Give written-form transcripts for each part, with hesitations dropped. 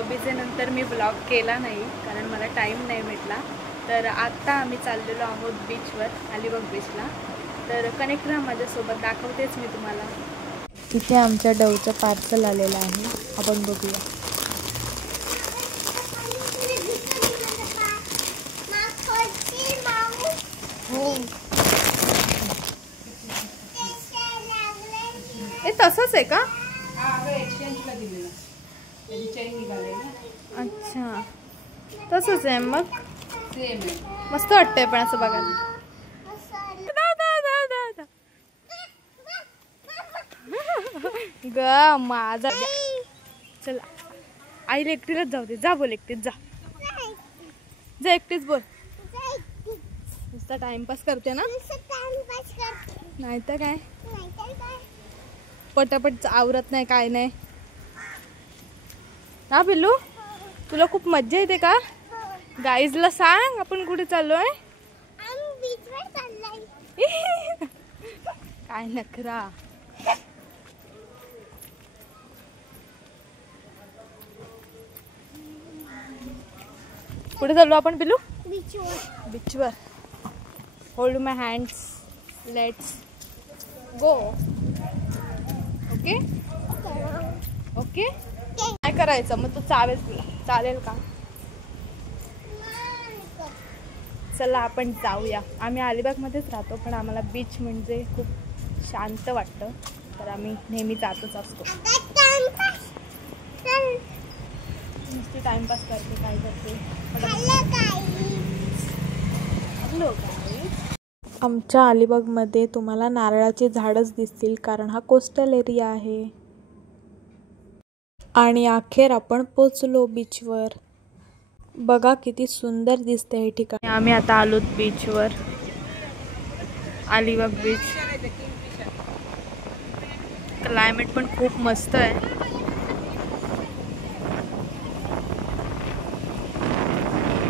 नंतर मी ब्लॉग केला नाही कारण मला टाईम नाही भेटला. तर आत्ता आम्ही चाललेलो आहोत बीचवर, अलिबाग बीचला. तर कनेक्ट राहा माझ्यासोबत, दाखवतेच मी तुम्हाला. इथे आमच्या डवचं पार्सल आलेलं आहे, आपण बघूया. हो हे तसंच आहे का? अच्छा तसंच आहे मग. मस्त वाटतंय पण असं बघायला. ग माझा चल आईला एकटीलाच जाऊ दे. जा बोल, एकटीच जा. जा एकटीच बोल. नुसता टाइमपास करते ना. नाही तर काय, पटापट आवरत नाही काय नाही ना. पिल्लू तुला खूप मज्जा येते का? गाईजला सांग आपण कुठे चाललोय. काय नखरा. कुठे चाललो आपण पिल्लू? बीचवर. Hold my hands, let's go. Okay okay. काय करायचं मग तू चालेल, तुला चालेल का? चला आपण जाऊया. आम्ही अलिबागमध्येच राहतो पण आम्हाला बीच म्हणजे खूप शांत वाटतं, तर आम्ही नेहमी जातच असतो. नुसती टाइमपास करते. काय करते? आमच्या अलिबागमध्ये तुम्हाला नारळाची झाडच दिसतील कारण हा कोस्टल एरिया आहे. आणि अखेर आपण पोचलो बीचवर. बघा किती सुंदर दिसते हे ठिकाण. आम्ही आता आलोत बीचवर, अलिबाग बीच. क्लायमेट पण खूप मस्त आहे.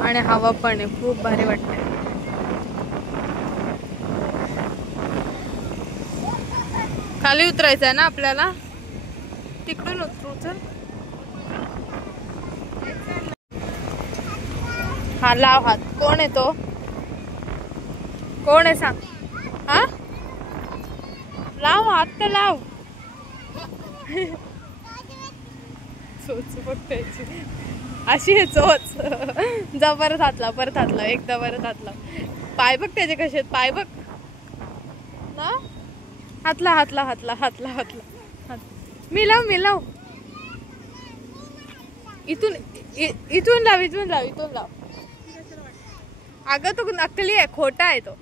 आणि हवा पण आहे, खूप भारी वाटते. खाली उतरायचं आहे ना आपल्याला, तिकडून उतरू. चल हा लाव हात. कोण आहे तो? कोण आहे सांग. हा लाव हात तर लाव. चोच बघतायची अशी आहे चोच. जा परत हात लाव, परत हात लाव, एकदा परत हात लाव. पाय बघ त्याचे कसे आहेत, पाय बघ ना. हातला हातला हातला हातला हातला. मी लाव, मी लाव. इथून इथून लाव, इथून लाव, इथून लाव. अगं तो नकली आहे, खोटा आहे तो.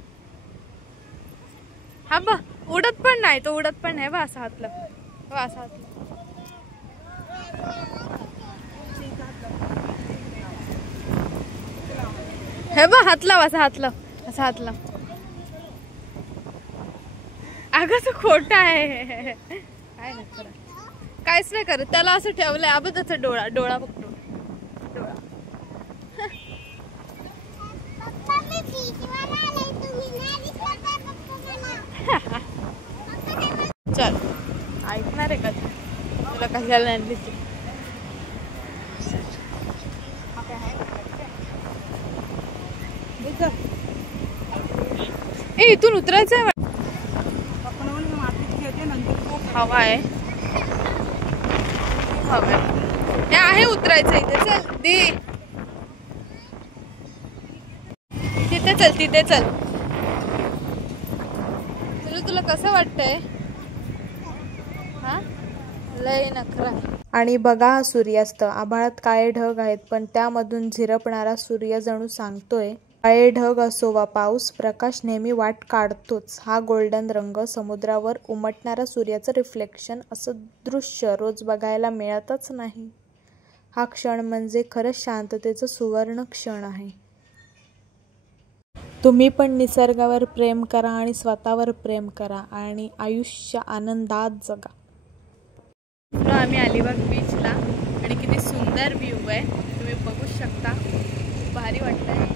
हा बघ उडत पण नाही तो, उडत पण नाही. बा असा हातला, बा असा हातला. हे बघ हात लाव, असा हात लाव, असा हात लाव. अगं तो खोटा आहे. काय नाही खरं, काहीच नाही करत. त्याला असं ठेवलंय. अबे त्याचा डोळा, डोळा बघतो, डोळा. चल ऐकणार आहे का तुला? कशाला नाही. ए इथून उतरायचं आहे. हवा आहे, हवा आहे. उतरायचं इथे. चल दे, तिथे चल, तिथे चल. तुला कसं वाटतंय? हा लय नखरा. आणि बघा हा सूर्यास्त. आभाळात काळे ढग आहेत पण त्यामधून झिरपणारा सूर्य जणू सांगतोय, काळे ढग असो वा पाऊस, प्रकाश नेहमी वाट काढतोच. हा गोल्डन रंग, समुद्रावर उमटणारा सूर्याचं रिफ्लेक्शन, असं दृश्य रोज बघायला मिळतच नाही. हा क्षण म्हणजे खरंच शांततेचं सुवर्ण क्षण आहे. तुम्ही पण निसर्गावर प्रेम करा आणि स्वतःवर प्रेम करा आणि आयुष्य आनंदात जगा. आम्ही अलिबाग बीचला आणि किती सुंदर व्ह्यू आहे तुम्ही बघू शकता. खूप भारी वाटतंय.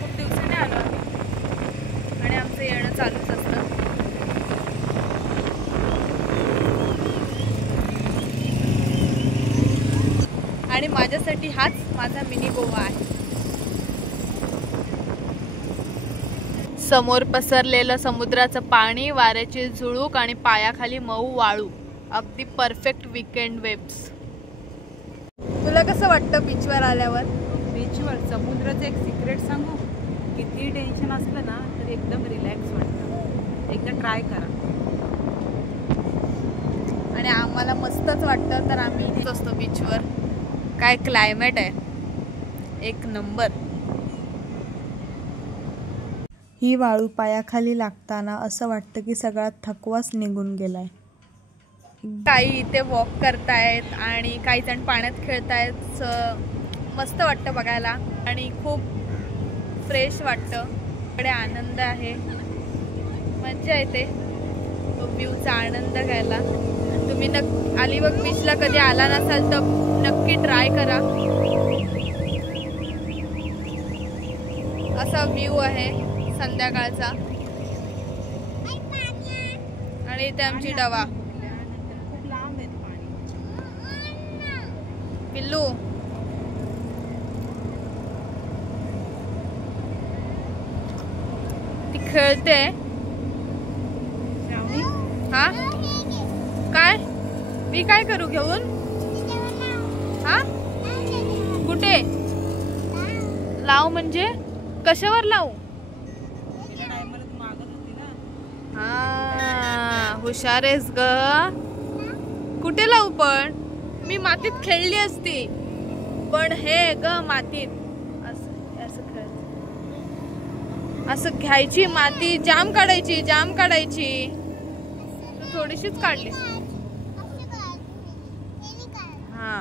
खूप दिवसाने आलो आम्ही आणि आमचं येणं चालूच असतं. माझ्यासाठी हाच माझा मिनी गोवा आहे. समोर पसरलेलं समुद्राचं पाणी, वाऱ्याची झुळूक आणि पायाखाली मऊ वाळू. अगदी परफेक्ट वीकेंड वेब्स. तुला कसं वाटतं बीचवर आल्यावर? बीचवर समुद्राचं एक सिक्रेट सांगू, किती टेन्शन असलं ना तर एकदम रिलॅक्स वाटतं. एकदा ट्राय करा. आणि आम्हाला मस्तच वाटतं, तर आम्ही इथेच असतो बीचवर. काय क्लायमेट आहे, एक नंबर. ही वाळू पायाखाली लागताना असं वाटतं की सगळा थकवाच निघून गेलाय. काही इथे वॉक करतायत आणि काही जण पाण्यात खेळतायत. मस्त वाटतं बघायला आणि खूप फ्रेश वाटतं. इकडे आनंद आहे, मज्जा येते व्ह्यूचा आनंद घ्यायला. तुम्ही अलिबाग बीचला कधी आला नसाल तर नक्की ट्राय करा. असा व्ह्यू आहे संध्याकाळचा. आणि इथे आमची डवा. खूप लांब आहे पाणी. पिल्लू ती खेळते. हा काय? मी काय करू घेऊन? हा कुठे लावू? म्हणजे कशावर लावू? हा हुशार आहेस ग. कुठे लावू? पण मी मातीत खेळली असती, पण हे ग मातीत असं असं घ्यायची माती, जाम काढायची, जाम काढायची. तू थोडीशीच काढली. हा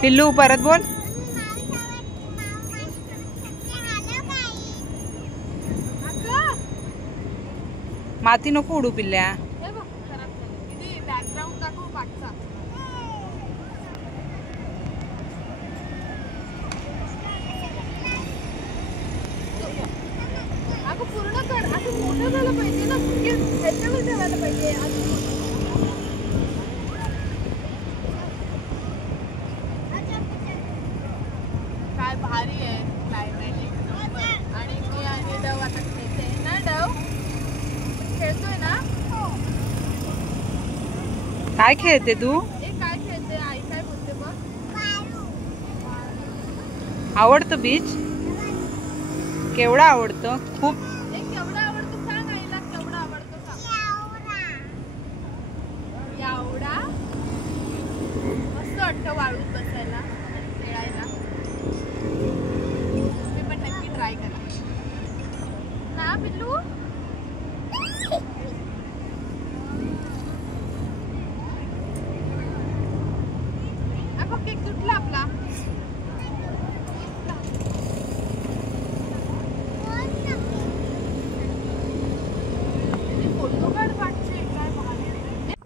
पिल्लू परत बोल. माती नको उडू पिल्ल्या. बॅकग्राऊंड दाखव पाठचा. अगं पूर्ण कर. असं मोठं झालं पाहिजे ना, ह्याच्यावर ठेवायला पाहिजे. काय भारी आहे क्लायमेट. आणि मी आणि डव आता खेळते ना. डव खेळतोय ना. काय खेळते तू? काय खेळते? आई काय बोलते बघ. आवडतं बीच? केवढं आवडतं? खूप. केवढं आवडतं सांग आईला. केवढं आवडतं सांग. एवढा मस्त वाटतं वाळूत बसायला आणि खेळायला. तुम्ही पण नक्की ट्राय करा ना पिल्लू. अगं केक तुटला आपला.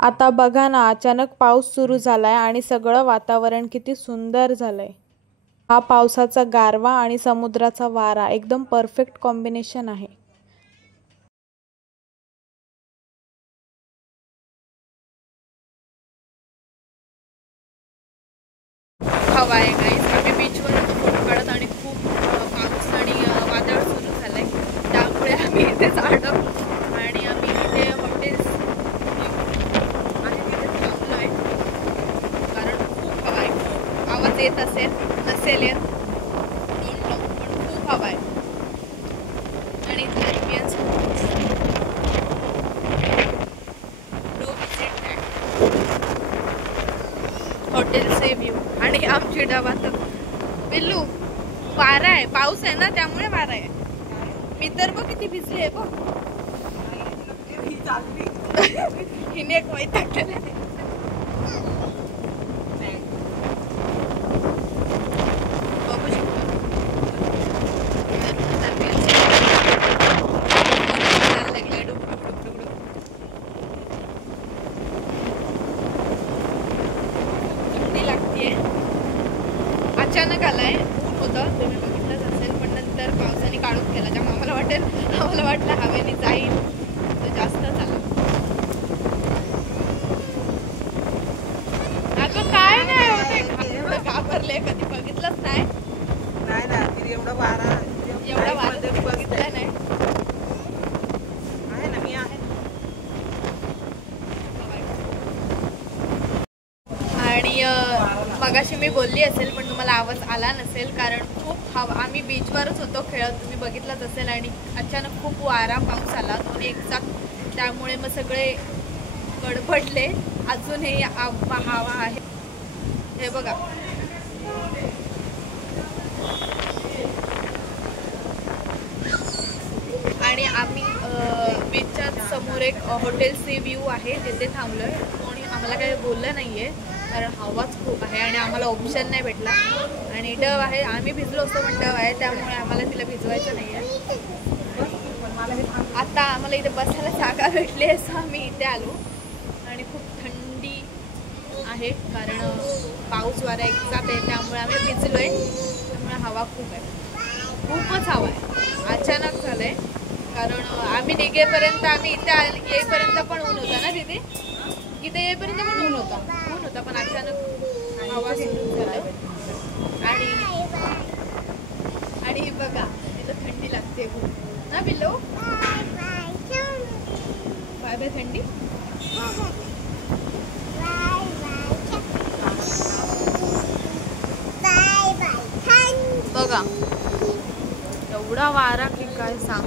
आता बघा ना, अचानक पाऊस सुरू झालाय आणि सगळं वातावरण किती सुंदर झालंय. हा पावसाचा गारवा आणि समुद्राचा वारा एकदम परफेक्ट कॉम्बिनेशन आहे. हवा आहे गाईस. आम्ही बीचवर फोटो काढत आणि खूप पाऊस आणि वादळ सुरू झालंय, त्यामुळे आम्ही इथेच अडकलो आणि आम्ही इथे हॉटेल्स आणि तिथे थांबलोय. कारण खूप हवा आहे. आवाज येत असेल नसेल येत पण खूप हवा आहे. आणि इथे अरेबियन हॉटेलचे व्ह्यू आणि आमची डबा. तर पिल्लू वारा आहे, पाऊस आहे ना त्यामुळे वारा आहे. मी तर बघ किती भिजली आहे बघ. हिने एक वैताग केला. बघू शकतो अचानक आलाय. ऊन होतं, तुम्ही बघितलंच असेल, पण नंतर तर पावसाने काढून केला, त्यामुळे आम्हाला वाटलं हवेने जाईल तर जास्त झालं. अगं काय नाही होते, एवढं घाबरले, कधी बघितलंच नाही. नाही ना, एवढा वारा बघितलं नाही. आहे ना, मी आहे. आणि मगाशी मी बोलली असेल पण तुम्हाला आवाज आला नसेल, कारण खूप आम्ही बीचवरच होतो खेळत, तुम्ही बघितलंच असेल. आणि अचानक खूप वारा पाऊस आला दोन्ही एकसाथ, त्यामुळे मग सगळे गडबडले. अजूनही हवा आहे, हे बघा. आणि आम्ही बीचच्या समोर एक हॉटेल सी व्ह्यू आहे, तिथे थांबलोय. कोणी आम्हाला काही बोललं नाहीये, कारण हवाच खूप आहे आणि आम्हाला ऑप्शन नाही भेटला. आणि डव आहे, आम्ही भिजलो असतो पण डव आहे, त्यामुळे आम्हाला तिला भिजवायचं नाही आहे. आता आम्हाला इथे बसायला जागा भेटली असं आम्ही इथे आलो. आणि खूप थंडी आहे, कारण पाऊस वारा एकसाथ आहे, त्यामुळे आम्ही भिजलोय. त्यामुळे हवा खूप आहे, खूपच हवा आहे. अचानक झालंय, कारण आम्ही निघेपर्यंत, आम्ही इथे येईपर्यंत पण ऊन होता ना तिथे, इथे येईपर्यंत पण ऊन होता, पण अचानक हवा सुरू झालं. आणि बघा इथं थंडी लागते खूप ना बिल्लो. बाय बाय थंडी. बघा एवढा वारा की काय सांग.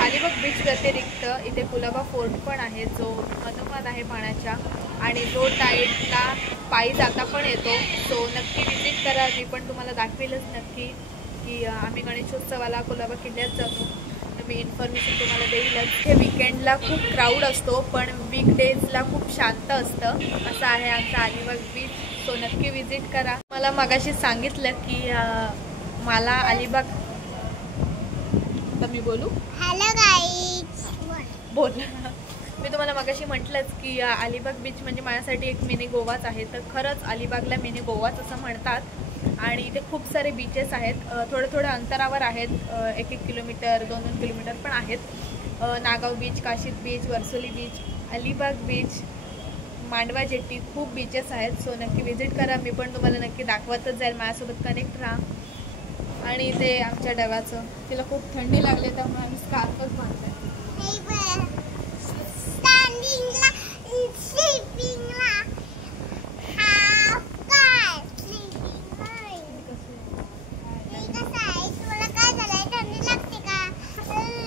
अलिबाग बीच व्यतिरिक्त इथे कुलाबा फोर्ट पण आहे, जो मधोमध आहे पाण्याच्या. आणि जो टाईडला पायी जाता पण येतो, तो नक्की विजिट करा. मी पण तुम्हाला दाखवेलच नक्की की आम्ही गणेशोत्सवाला कुलाबा किल्ल्यात जातो, तर मी इन्फॉर्मेशन तुम्हाला देईलच. हे विकेंडला खूप क्राऊड असतो, पण वीकडेजला खूप शांत असतं. असं आहे आमचा अलिबाग बीच, सो नक्की विजिट करा. मला मगाशी सांगितलं की मला अलिबाग, तर मी बोलू हॅलो गाईज बोल. मी तुम्हाला मगाशी म्हटलंच की अलिबाग बीच म्हणजे माझ्यासाठी एक मिनी गोवाच आहे. तर खरंच अलिबागला मिनी गोवाच असं म्हणतात. आणि इथे खूप सारे बीचेस आहेत, थोड्या अंतरावर आहेत, 1-1 किलोमीटर 2-2 किलोमीटर पण आहेत. Nagaon beach, Kashid beach, Varsoli beach, Alibag beach, Mandwa jetty, खूप बीचेस आहेत. सो नक्की विजिट करा. मी पण तुम्हाला नक्की दाखवतच जाईल, माझ्यासोबत कनेक्ट राहा. आणि इथे आमच्या डव्याचं, तिला खूप थंडी लागली त्यामुळे आम्ही स्कार्फच बांधतोय.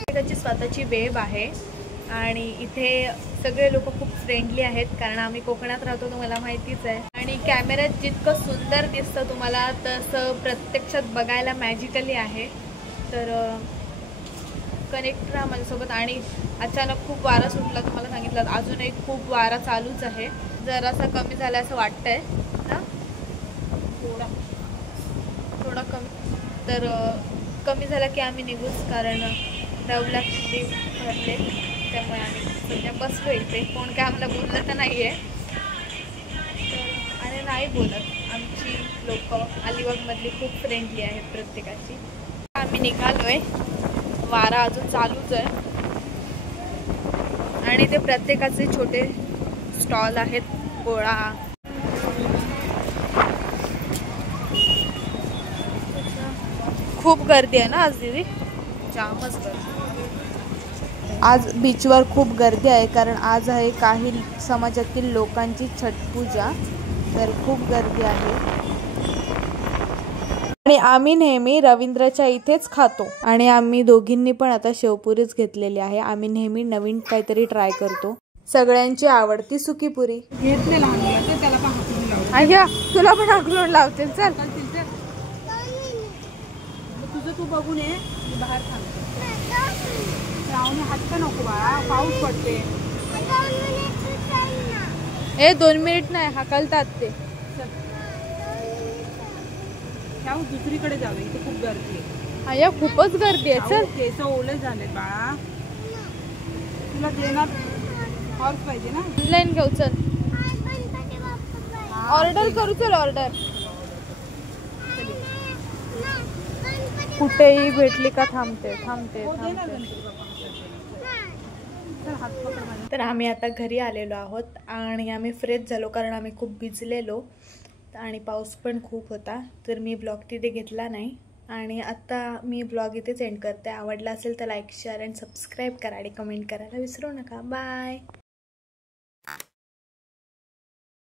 प्रत्येकाची स्वतःची वेब आहे आणि इथे सगळे लोक खूप फ्रेंडली आहेत, कारण आम्ही कोकणात राहतो, तुम्हाला माहितीच आहे. आणि कॅमेऱ्यात जितकं सुंदर दिसतं तुम्हाला, तसं प्रत्यक्षात बघायला मॅजिकली आहे. तर कनेक्ट राहा माझ्यासोबत. आणि अचानक खूप वारा सुटला, तुम्हाला सांगितलं, अजूनही खूप वारा चालूच आहे. जरासा कमी झाला असं वाटतंय ना, थोडा कमी. तर कमी झाला की आम्ही निघूच, कारण डवला ट्रीप भरले, त्यामुळे आम्ही सध्या बसलो इथे. कोण काय आम्हाला बोललं तर नाही आहे, आणि नाही बोलत. आमची लोक अलिबागमधली खूप फ्रेंडली आहेत प्रत्येकाची. आम्ही निघालो आहे, वारा अजून चालूच आहे. आणि ते प्रत्येकाचे छोटे स्टॉल आहेत, गोळा. खूप गर्दी आहे ना आज दीदी, जामच गर्दी. आज बीचवर खूप गर्दी आहे, कारण आज आहे काही समाजातील लोकांची छटपूजा, तर खूप गर्दी आहे. आणि आम्ही नेहमी रवींद्रच्या इथेच खातो. आणि आम्ही दोघींनी पण आता शेवपुरीच घेतलेली आहे. आम्ही नेहमी नवीन काहीतरी ट्राय करतो. सगळ्यांची आवडती सुकीपुरी घेतले लहान त्याला पण हाकलून लावते. अय्या तुला पण हाकलून लावते, चल. तुझं तू बघून ये, मी बाहेर थांबते. राहून हात नको बाळा, पाऊस पडते. 2 मिनिट नाही, हाकलतात ते. दुसरीकडे जावे, इथे खूप गर्दी आहे. अय्या खूपच गर्दी आहे. चल केस ओले झाले बाळा. तुला देणार हॉर्स पाहिजे ना. ऑनलाईन घेऊ. चल ऑर्डर करू. चल ऑर्डर. कुठेही भेटली का थांबते. तर आम्ही आता घरी आलेलो आहोत आणि आम्ही फ्रेश झालो कारण आम्ही खूप भिजलेलो आणि पाऊस पण खूप होता. तर मी ब्लॉग तिथे घेतला नाही आणि आता मी ब्लॉग इथेच एंड करते. आवडला असेल तर लाईक शेअर अँड सबस्क्राईब करा आणि कमेंट करायला विसरू नका. बाय.